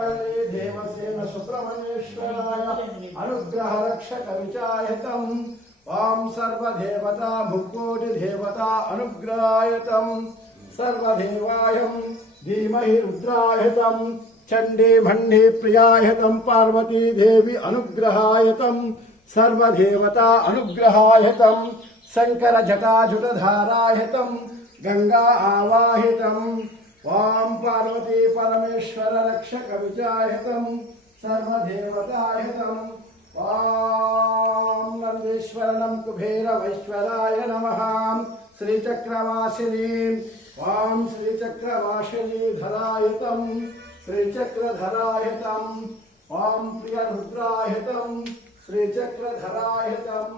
देवसेन सुब्रह्मण्येश्वराय अनुग्रह रक्षक विचायतम वाम सर्वदेवता मुक्कोटि देवता अनुग्रहायतम सर्वदेवायं धीमहि रुद्रायतम चंडी मंडी प्रियायतम पार्वती देवी अनुग्रहायतम सर्वदेवता अनुग्रहायतम शंकर जटाजुटधारायतम गंगा आवाहितम वाम पार्वती परमेश्वर रक्षक विचायतम सर्वदेवतायतम वाम नंदीश्वरनम कुबेर वैश्वराय नमः श्रीचक्रवासिनी वाम श्रीचक्रवासिनी धरायतम श्रीचक्रधरायतम वाम प्रिय रुद्रायतम श्रीचक्रधरायतम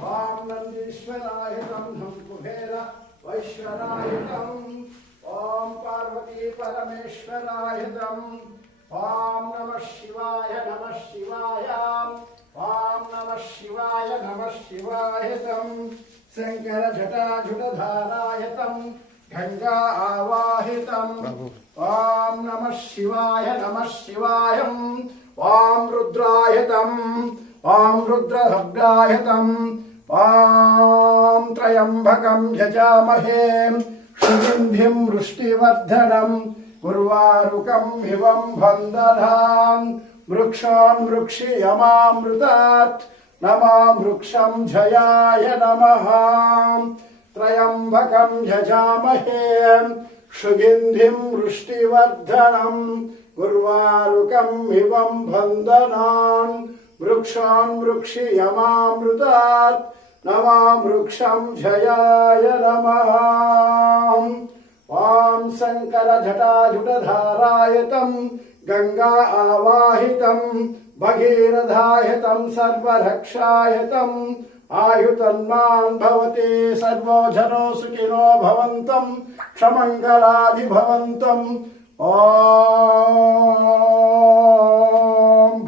वाम नंदीश्वरायतम नम कुबेर वैश्वरायतम ओम पार्वती परमेश्वरायतम ओम नमः शिवाय नमः शिवाय ओम नमः शिवाय नमः शिवायतम शंकर जटाजुटधारायतम गंगा आवाहितम ओम नमः शिवाय ओम रुद्रायतम ओम रुद्रभद्रायतम ओम त्र्यंबकं यजामहे सुगंधिं वृष्टिवर्धनम् उर्वारुकं हिवं वन्दनाम् वृक्षान् वृक्षियमामृतात् नमामि वृक्षं जयाय नमः त्र्यंबकं यजामहे सुगंधिं वृष्टिवर्धनम् उर्वारुकं हिवं वन्दनान् वृक्षान् वृक्षियमामृतात् नमामि वृक्षं जयाय नमः वाम शंकर जटाजुटधारायतम गंगा आवाहितम भगीरथायतम सर्वरक्षायतम आयुतन्मान् भवते सर्वो जनो सुखिनो भवन्तम् क्षमङ्गलादि भवन्तम् ओम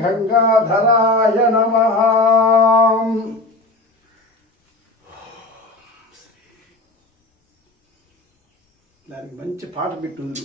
गंगाधराय नमः దానికి మంచి పాట పెట్టుంది.